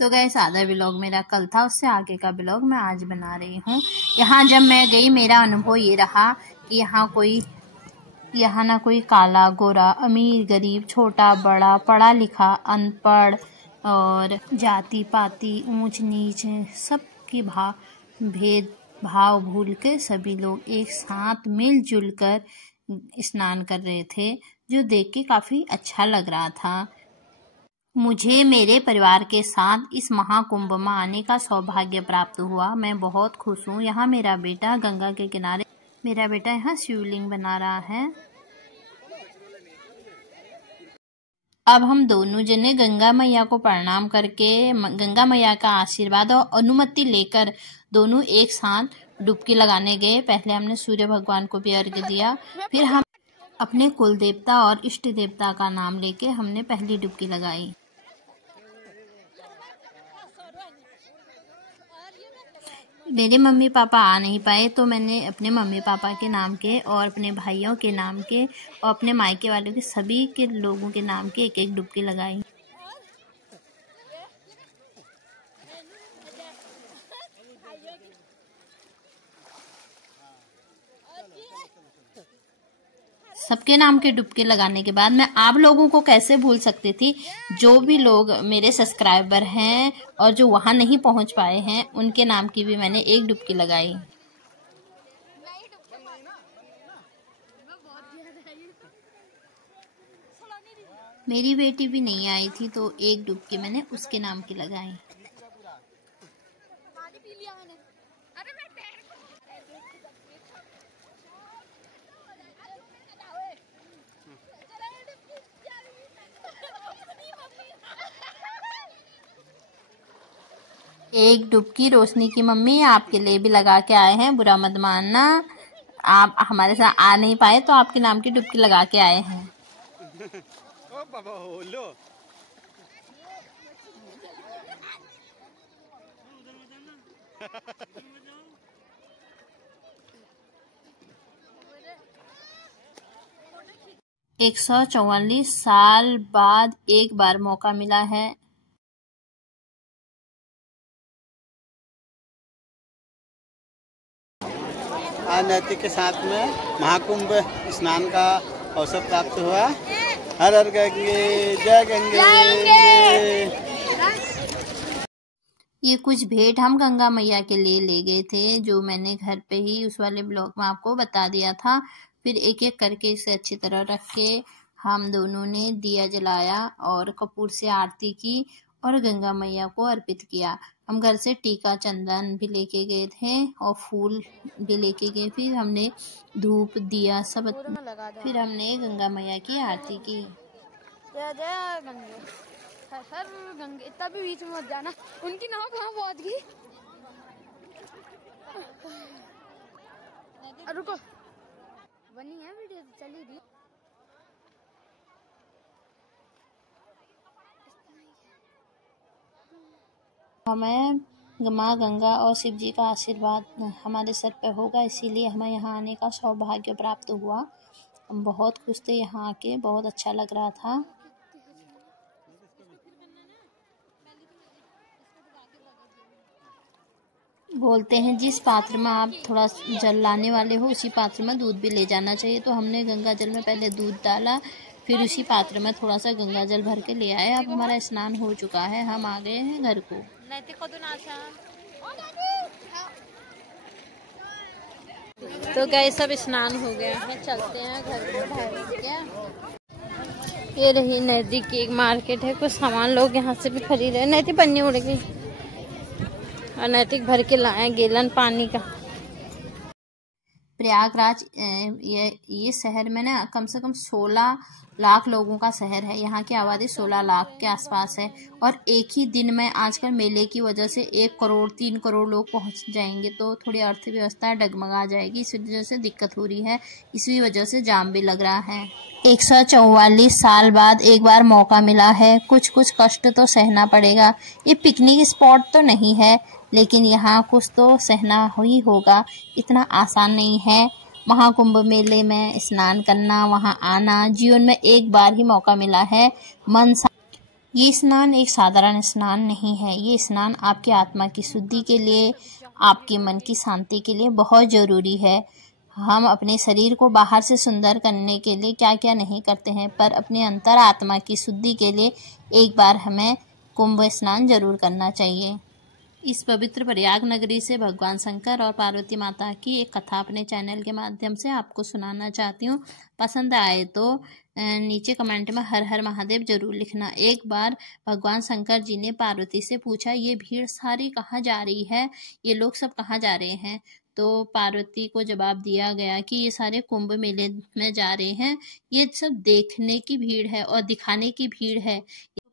तो गाइस आधा व्लॉग मेरा कल था, उससे आगे का व्लॉग मैं आज बना रही हूँ। यहाँ जब मैं गई मेरा अनुभव ये रहा कि यहाँ ना कोई काला गोरा, अमीर गरीब, छोटा बड़ा, पढ़ा लिखा अनपढ़ और जाति पाति ऊंच नीच सबकी भेदभाव भूल के सभी लोग एक साथ मिलजुल कर स्नान कर रहे थे, जो देख के काफ़ी अच्छा लग रहा था। मुझे मेरे परिवार के साथ इस महाकुंभ में आने का सौभाग्य प्राप्त हुआ। मैं बहुत खुश हूँ। यहाँ मेरा बेटा गंगा के किनारे, मेरा बेटा यहाँ शिवलिंग बना रहा है। अब हम दोनों जने गंगा मैया को प्रणाम करके गंगा मैया का आशीर्वाद और अनुमति लेकर दोनों एक साथ डुबकी लगाने गए। पहले हमने सूर्य भगवान को भी अर्घ्य दिया, फिर हम अपने कुल देवता और इष्ट देवता का नाम लेके हमने पहली डुबकी लगाई। मेरे मम्मी पापा आ नहीं पाए तो मैंने अपने मम्मी पापा के नाम के और अपने भाइयों के नाम के और अपने मायके वालों के सभी के लोगों के नाम के एक एक डुबकी लगाई। सबके नाम के डुबके लगाने के बाद मैं आप लोगों को कैसे भूल सकती थी, जो भी लोग मेरे सब्सक्राइबर हैं और जो वहां नहीं पहुंच पाए हैं उनके नाम की भी मैंने एक डुबकी लगाई। मेरी बेटी भी नहीं आई थी तो एक डुबकी मैंने उसके नाम की लगाई। एक डुबकी रोशनी की मम्मी आपके लिए भी लगा के आए हैं, बुरा मत मानना। आप हमारे साथ आ नहीं पाए तो आपके नाम की डुबकी लगा के आए हैं। ओ बाबा हो लो। एक 144 साल बाद एक बार मौका मिला है। आज नैतिक के साथ में महाकुंभ स्नान का अवसर प्राप्त हुआ। हर हर गंगे जय गंगे। ये कुछ भेंट हम गंगा मैया के लिए ले गए थे, जो मैंने घर पे ही उस वाले ब्लॉग में आपको बता दिया था। फिर एक एक करके इसे अच्छी तरह रख के हम दोनों ने दिया जलाया और कपूर से आरती की और गंगा मैया को अर्पित किया। हम घर से टीका चंदन भी लेके गए थे और फूल भी लेके गए। फिर हमने धूप दिया सब, फिर हमने गंगा मैया की आरती की। जय जय गंगे, हर गंगे। इतना भी बीच में मत जाना, उनकी नाव कहाँ पहुँच गई। रुको, बनी है वीडियो, चली रही। हमें माँ गंगा और शिव जी का आशीर्वाद हमारे सर पर होगा, इसीलिए हमें यहाँ आने का सौभाग्य प्राप्त हुआ। हम बहुत खुश थे यहाँ आके, बहुत अच्छा लग रहा था। बोलते हैं जिस पात्र में आप थोड़ा जल लाने वाले हो उसी पात्र में दूध भी ले जाना चाहिए। तो हमने गंगा जल में पहले दूध डाला, फिर उसी पात्र में थोड़ा सा गंगा जल भर के ले आए। अब हमारा स्नान हो चुका है, हम आ गए हैं घर को। तो गए सब स्नान हो गया है, चलते हैं घर को। 2:30 बज गया। ये रही नजदीक की एक मार्केट है, कुछ सामान लोग यहाँ से भी खरीद रहे। नैतिक पन्नी उड़ गई और नैतिक भर के लाए गैलन पानी का। प्रयागराज ये शहर में ना कम से कम 16 लाख लोगों का शहर है। यहाँ की आबादी 16 लाख के आसपास है और एक ही दिन में आजकल मेले की वजह से 1 करोड़ 3 करोड़ लोग पहुँच जाएंगे, तो थोड़ी अर्थव्यवस्था डगमगा जाएगी। इस वजह से दिक्कत हो रही है, इसी वजह से जाम भी लग रहा है। 144 साल बाद एक बार मौका मिला है, कुछ कष्ट तो सहना पड़ेगा। ये पिकनिक स्पॉट तो नहीं है, लेकिन यहाँ कुछ तो सहना ही होगा, इतना आसान नहीं है। महाकुंभ मेले में स्नान करना, वहाँ आना, जीवन में एक बार ही मौका मिला है। ये स्नान एक साधारण स्नान नहीं है। ये स्नान आपकी आत्मा की शुद्धि के लिए, आपके मन की शांति के लिए बहुत ज़रूरी है। हम अपने शरीर को बाहर से सुंदर करने के लिए क्या क्या नहीं करते हैं, पर अपने अंतर आत्मा की शुद्धि के लिए एक बार हमें कुंभ स्नान जरूर करना चाहिए। इस पवित्र प्रयाग नगरी से भगवान शंकर और पार्वती माता की एक कथा अपने चैनल के माध्यम से आपको सुनाना चाहती हूँ। पसंद आए तो नीचे कमेंट में हर हर महादेव जरूर लिखना। एक बार भगवान शंकर जी ने पार्वती से पूछा, ये भीड़ सारी कहाँ जा रही है, ये लोग सब कहाँ जा रहे हैं? तो पार्वती को जवाब दिया गया कि ये सारे कुंभ मेले में जा रहे हैं, ये सब देखने की भीड़ है और दिखाने की भीड़ है।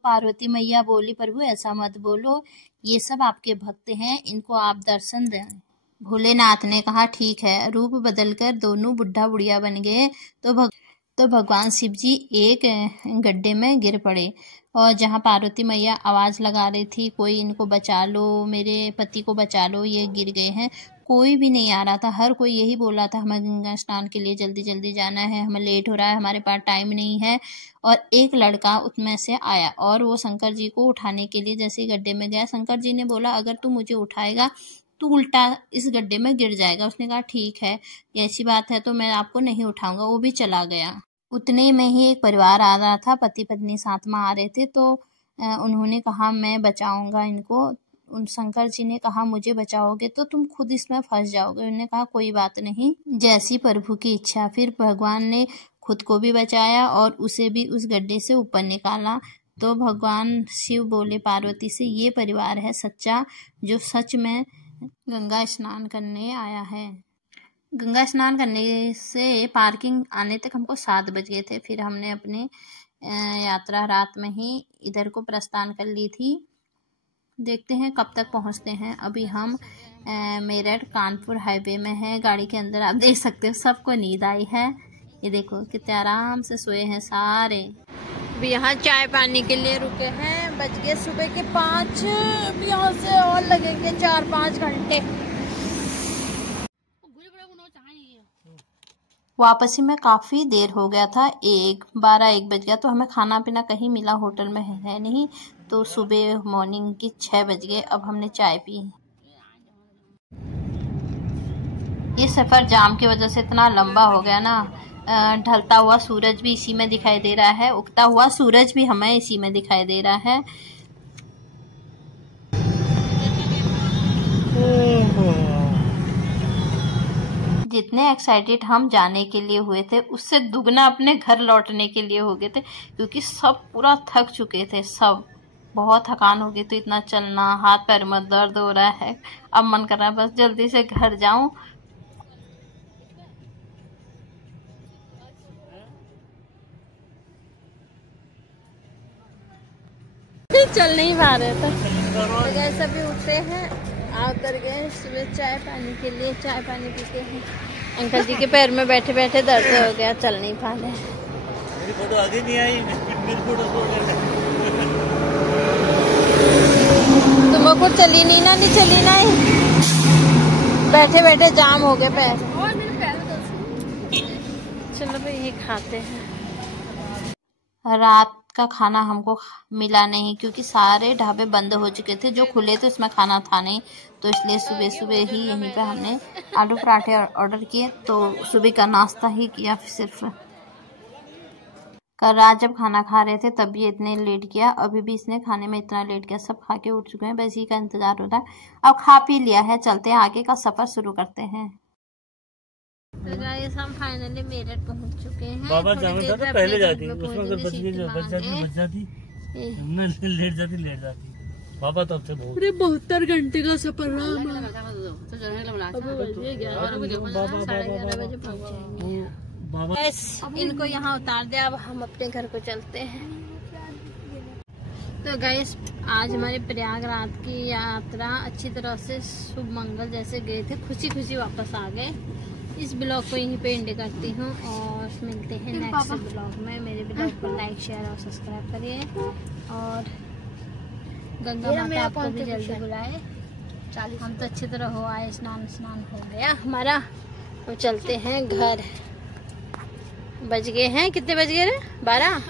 पार्वती मैया बोली, प्रभु ऐसा मत बोलो, ये सब आपके भक्त हैं, इनको आप दर्शन दें। भोलेनाथ ने कहा ठीक है। रूप बदलकर दोनों बुढ़ा बुढ़िया बन गए तो भगवान शिव जी एक गड्ढे में गिर पड़े। और जहाँ पार्वती मैया आवाज़ लगा रही थी, कोई इनको बचा लो, मेरे पति को बचा लो, ये गिर गए हैं, कोई भी नहीं आ रहा था। हर कोई यही बोल रहा था, हमें गंगा स्नान के लिए जल्दी जल्दी जाना है, हमें लेट हो रहा है, हमारे पास टाइम नहीं है। और एक लड़का उसमें से आया और वो शंकर जी को उठाने के लिए जैसे ही गड्ढे में गया, शंकर जी ने बोला, अगर तू मुझे उठाएगा तो उल्टा इस गड्ढे में गिर जाएगा। उसने कहा ठीक है, ऐसी बात है तो मैं आपको नहीं उठाऊंगा। वो भी चला गया। उतने में ही एक परिवार आ रहा था, पति पत्नी साथ में आ रहे थे। तो उन्होंने कहा मैं बचाऊंगा इनको। उन शंकर जी ने कहा मुझे बचाओगे तो तुम खुद इसमें फंस जाओगे। उन्होंने कहा कोई बात नहीं, जैसी प्रभु की इच्छा। फिर भगवान ने खुद को भी बचाया और उसे भी उस गड्ढे से ऊपर निकाला। तो भगवान शिव बोले पार्वती से, ये परिवार है सच्चा, जो सच में गंगा स्नान करने आया है। गंगा स्नान करने से पार्किंग आने तक हमको 7 बज गए थे। फिर हमने अपने यात्रा रात में ही इधर को प्रस्थान कर ली थी। देखते हैं कब तक पहुंचते हैं। अभी हम मेरठ कानपुर हाईवे में है। गाड़ी के अंदर आप देख सकते हो सबको नींद आई है। ये देखो कितने आराम से सोए हैं सारे। अभी यहाँ चाय पानी के लिए रुके हैं। बज गए सुबह के 5। यहाँ से और लगेंगे 4-5 घंटे। वापसी में काफ़ी देर हो गया था, 12-1 बज गया। तो हमें खाना पीना कहीं मिला होटल में है नहीं। तो सुबह मॉर्निंग की 6 बज गए। अब हमने चाय पी। ये सफ़र जाम की वजह से इतना लंबा हो गया ना। ढलता हुआ सूरज भी इसी में दिखाई दे रहा है, उगता हुआ सूरज भी हमें इसी में दिखाई दे रहा है। जितने एक्साइटेड हम जाने के लिए हुए थे, उससे दुगना अपने घर लौटने के लिए हो गए थे, क्योंकि सब पूरा थक चुके थे। सब बहुत थकान हो गई। तो इतना चलना, हाथ पैर में दर्द हो रहा है। अब मन कर रहा है बस जल्दी से घर जाऊं। चल नहीं पा रहे थे तो जैसे भी उठे हैं, उतर गए सुबह चाय पानी के लिए। चाय पानी पीते हैं। अंकल जी के पैर में बैठे बैठे दर्द हो गया, चल नहीं पा रहे। मेरी फोटो आगे नहीं आई, मेरी फोटो तुमको चली नहीं ना, नहीं चली ना, बैठे बैठे जाम हो गए पैर। चलो भाई ये खाते हैं। रात का खाना हमको मिला नहीं, क्योंकि सारे ढाबे बंद हो चुके थे। जो खुले थे उसमें खाना था नहीं। तो इसलिए सुबह सुबह ही यहीं पे हमने आलू पराठे ऑर्डर किए। तो सुबह का नाश्ता ही किया सिर्फ। कल रात जब खाना खा रहे थे तब भी इतने लेट किया, अभी भी इसने खाने में इतना लेट किया। सब खा के उठ चुके हैं, बस इसी का इंतजार हो रहा है। अब खा पी लिया है, चलते हैं आगे का सफर शुरू करते हैं। तो गाइस हम फाइनली मेरठ पहुंच चुके हैं। बाबा जाना था तो पहले जाती, उसमें अगर बच जाती ना, लेट जाती। बाबा तो अब से बहुत 72 घंटे का सफर रहा। इनको यहाँ उतार दे, अब हम अपने घर को चलते हैं। तो गाइस आज हमारे प्रयागराज की यात्रा अच्छी तरह से शुभ मंगल जैसे गए थे, खुशी खुशी वापस आ गए। इस ब्लॉग को यहीं पे एंड करती हूँ और मिलते हैं नेक्स्ट ब्लॉग में। मेरे ब्लॉग को लाइक शेयर और सब्सक्राइब करिए और गंगा माता आपको भी जल्दी बुलाए। हम तो अच्छी तरह हो आए, स्नान हो गया हमारा। तो चलते हैं घर। बज गए हैं, कितने बज गए? 12